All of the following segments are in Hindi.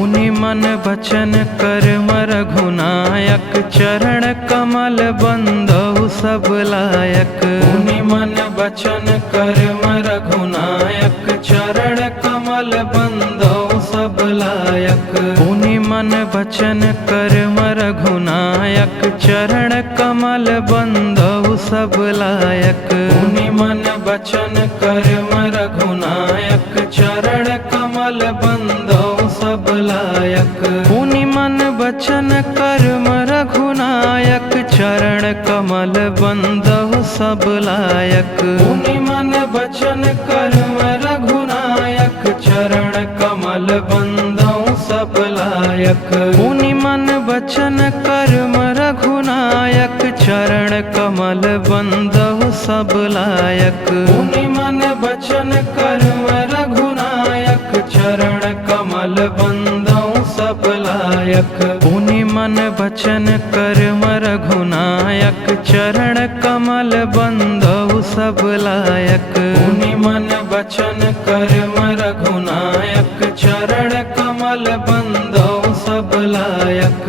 पुनि मन वचन कर्म रघुनायक, चरण कमल बंधु सब लायक। पुनि मन वचन कर्म रघुनायक, चरण कमल बंधु सब लायक। पुनि मन वचन कर्म रघुनायक, चरण कमल बंधु सब लायक। पुनि मन वचन कर्म रघुनायक, चरण कमल बंधु सब लायक। पुनि मन वचन कर्म रघुनायक, चरण कमल बंधु सब लायक। पुनि मन वचन कर्म रघुनायक, चरण कमल बंधु सब लायक। पुनि मन वचन कर्म रघुनायक, चरण कमल बंधु सब लायक। पुनि मन वचन कर्म रघुनायक, चरण कमल बंधु सब लायक। पुनि मन वचन कर्म रघुनायक, चरण कमल बंधु सब लायक। पुनि मन वचन कर्म रघुनायक, चरण कमल बंधु सब लायक।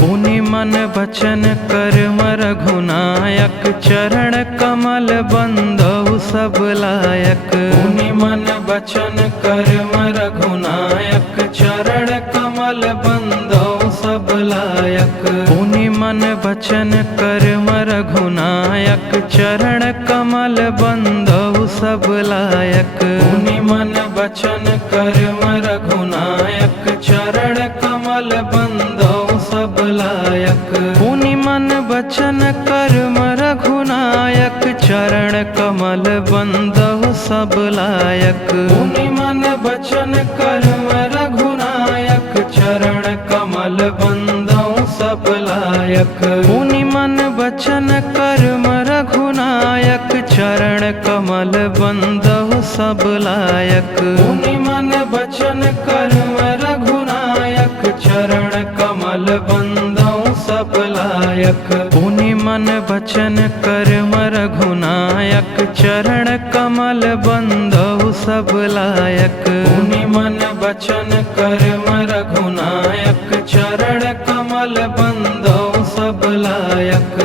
पुनि मन वचन कर्म रघुनायक, चरण कमल बंधु सब लायक। पुनि मन वचन कर्म रघुनायक, चरण कमल बंधु सब लायक। पुनि मन वचन कर्म रघुनायक, चरण कमल बंधु सब लायक। पुनि मन वचन कर्म रघुनायक, चरण कमल बंधु सब लायक। पुनि मन वचन कर्म रघुनायक, चरण कमल बंधु सब लायक। पुनि मन वचन कर्म रघुनायक, चरण कमल बंधु सब लायक। पुनि मन वचन कर्म रघुनायक, चरण कमल बंधु सब लायक। पुनि मन वचन कर्म रघुनायक, चरण कमल बंधु सब लायक। पुनि मन वचन कर्म रघुनायक, चरण कमल बंधु सब लायक। पुनि मन वचन कर्म रघुनायक, चरण कमल बंधु सब लायक।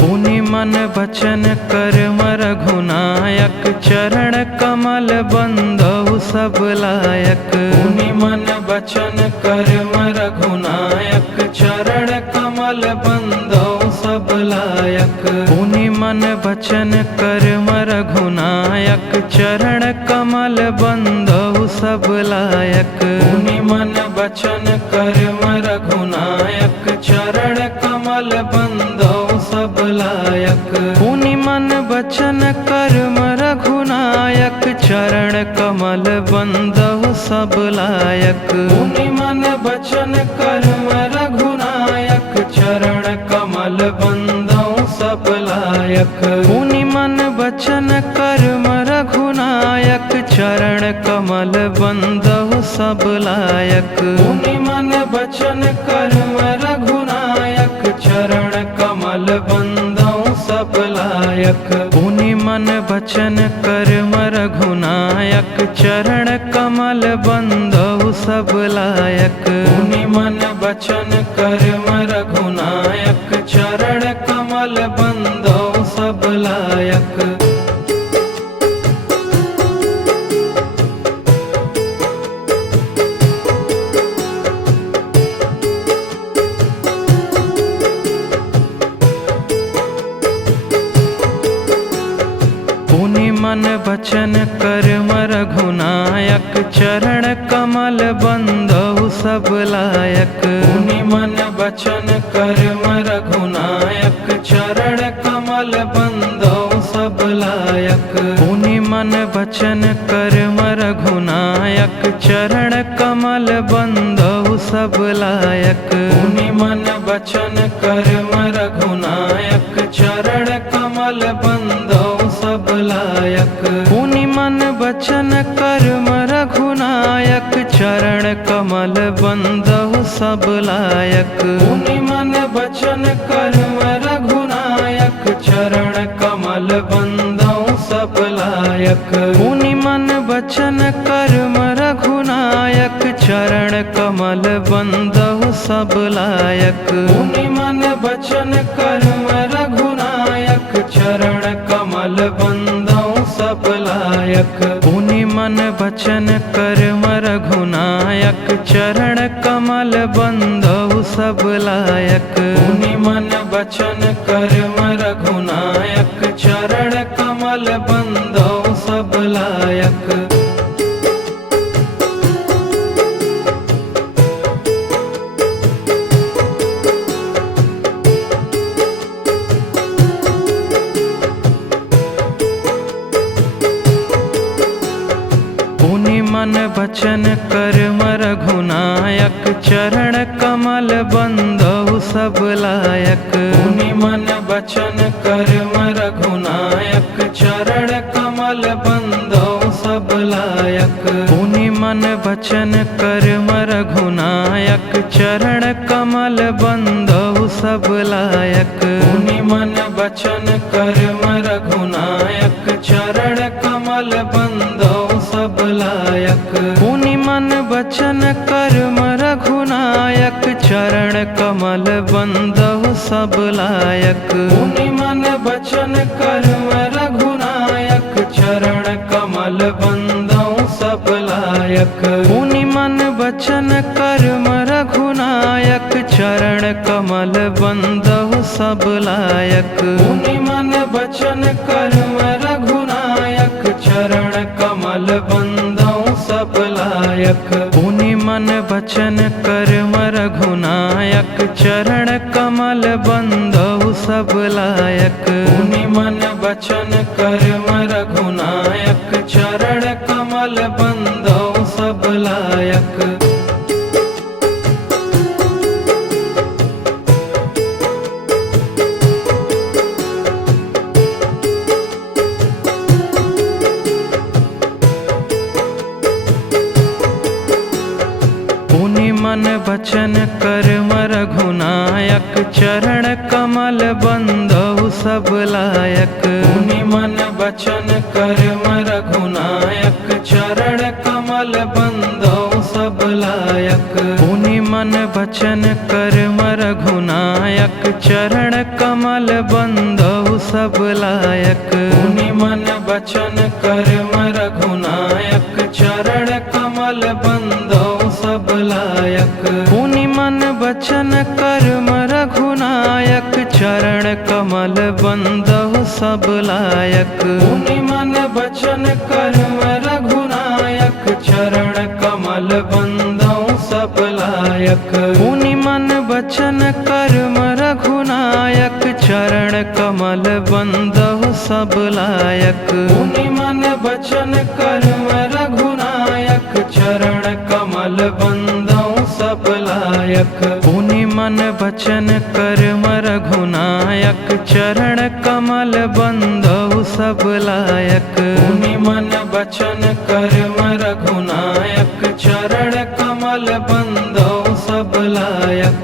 पुनि मन वचन कर्म रघुनायक, चरण कमल बंधु सब लायक। पुनि मन वचन कर्म रघुनायक, चरण कमल बंधु सब लायक। पुनि मन वचन कर्म रघुनायक, चरण कमल बंधु सब लायक। पुनि मन वचन कर्म रघुनायक, चरण कमल बंधु सब लायक। पुनि मन वचन कर्म रघुनायक, चरण कमल बंधु सब लायक। पुनि मन वचन कर्म रघुनायक, चरण कमल बंधु सब लायक। पुनि मन वचन कर्म रघुनायक, चरण कमल बंधु सब लायक। पुनि मन वचन कर्म रघुनायक, चरण कमल बंधु सब लायक। पुनि मन वचन कर्म रघुनायक, चरण कमल बंधु सब लायक। पुनि मन वचन कर्म रघुनायक, चरण कमल बंधु सब लायक। पुनि मन वचन कर्म रघुनायक, चरण कमल बंधु सब लायक। पुनि मन वचन कर्म रघुनायक, चरण कमल बंधु सब लायक। पुनि मन वचन कर्म रघुनायक, चरण कमल बंधु सब लायक। पुनि मन बचन कर्म रघुनायक, चरण कमल बंदौ सब लायक। पुनि मन बचन कर्म रघुनायक, चरण कमल बंदौ सब लायक। पुनि मन बचन कर्म रघुनायक, चरण कमल बंदौ सब लायक। पुनि मन बचन कर्म रघुनायक, चरण कमल बंदौ सब लायक। पुनि मन बचन कर्म रघुनायक, चरण कमल बंदौ सब लायक। पुनि मन बचन कर्म रघुनायक, चरण कमल बंदौ सब लायक। पुनि मन बचन कर्म रघुनायक, चरण कमल बंदौ सब लायक। पुनि मन बचन कर्म रघुनायक, चरण कमल बंदौ सब लायक। पुनि मन बचन कर्म रघुनायक, चरण कमल बंदौ सब लायक। पुनि मन बचन कर्म रघुनायक, चरण कमल बंदौ सब लायक। पुनि मन बचन कर्म रघुनायक, चरण कमल बंदौ सब लायक। पुनि मन बचन कर्म रघुनायक, चरण कमल बंदौ सब लायक। पुनि मन बचन कर्म रघुनायक, चरण कमल बंदौ सब लायक। पुनि मन बचन कर्म रघुनायक, चरण कमल बंदौ सब लायक। पुनि मन बचन कर्म रघुनायक, चरण कमल बंदौ सब लायक। पुनि मन बचन कर्म रघुनायक, चरण कमल बंदौ सब लायक। पुनि मन बचन कर्म रघुनायक, चरण कमल बंदौ सब लायक। पुनि मन बचन कर्म रघुनायक, चरण कमल बंदौ सब लायक। पुनि मन बचन कर्म रघुनायक, चरण कमल बंदौ सब लायक। पुनि मन बचन कर्म रघुनायक, चरण कमल बंदौ सब लायक। पुनि मन बचन कर्म रघुनायक, चरण कमल बंदौ सब लायक। पुनि मन बचन कर्म रघुनायक, चरण कमल बंदौ सब लायक। पुनि मन बचन कर्म रघुनायक, चरण कमल बंदौ सब लायक। पुनि मन बचन कर्म रघुनायक, चरण कमल बंदौ सब लायक। पुनि मन बचन कर्म रघुनायक, चरण कमल बंदौ सब लायक। पुनि मन बचन कर्म रघुनायक, चरण कमल बंदौ सब लायक। पुनि मन बचन कर्म रघुनायक, चरण कमल बंदौ सब लायक।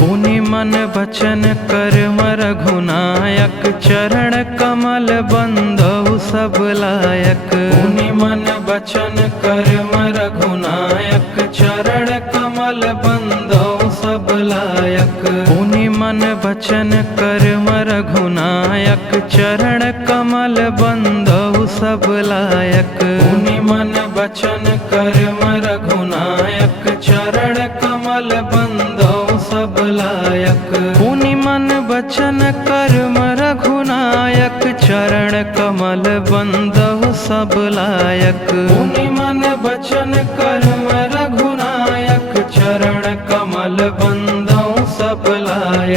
पुनि मन बचन कर्म रघुनायक, चरण कमल बंदौ सब लायक। पुनि मन बचन कर्म रघुनायक, चरण कमल बंदौ सब लायक। पुनि मन बचन कर्म रघुनायक, चरण कमल बंदौ सब लायक। पुनि मन बचन कर्म रघुनायक, चरण कमल बंदौ सब लायक। पुनि मन बचन कर्म रघुनायक, चरण कमल बंदौ सब लायक। पुनि मन बचन कर्म रघुनायक, चरण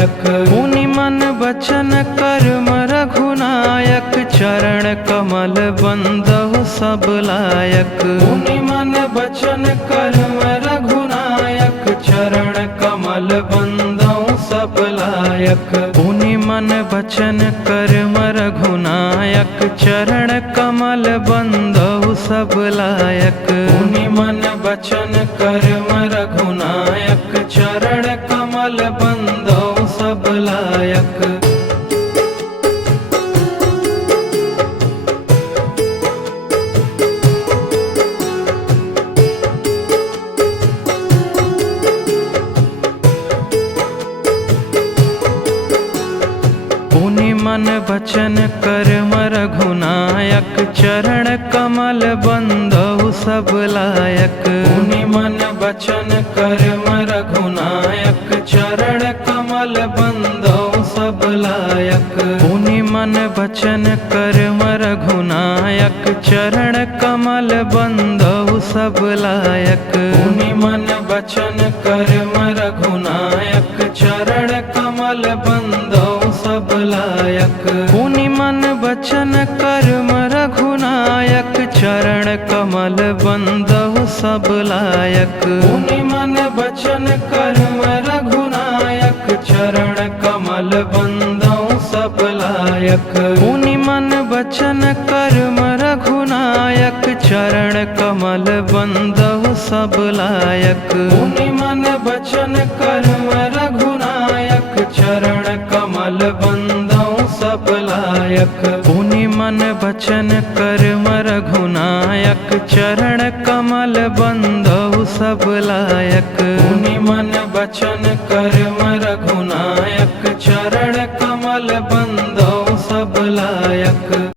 लायक। मुनि मन बचन कर्म रघुनायक, चरण कमल बंदहु सब लायक। मुनि मन बचन कर्म रघुनायक, चरण कमल बंदहु सब लायक। मुनि मन बचन कर्म रघुनायक, चरण कमल बंदहु सब लायक। मुनि मन बचन कर्म रघुनायक, चरण कमल बंदहु सब लायक। मुनि मन बचन कर्म रघुनायक, चरण कमल बंदहु सब लायक। मुनि मन बचन कर्म रघुनायक, चरण कमल बंदहु सब लायक। मुनि मन बचन कर्म रघुनायक, चरण कमल बंदहु सब लायक। मुनि मन बचन कर्म रघुनायक, चरण कमल बंदहु सब लायक। मुनि मन बचन कर्म रघुनायक, चरण कमल बंदहु सब लायक। मुनि मन बचन कर्म रघुनायक, चरण कमल बंदहु सब लायक। मुनि मन बचन कर्म रघुनायक, चरण कमल बंदहु सब लायक। मुनि मन बचन कर्म रघुनायक, चरण कमल बंदहु सब लायक। मुनि मन बचन कर्म रघुनायक, चरण कमल बंदहु सब लायक। मुनि मन बचन कर्म रघुनायक, चरण कमल बंदहु सब लायक।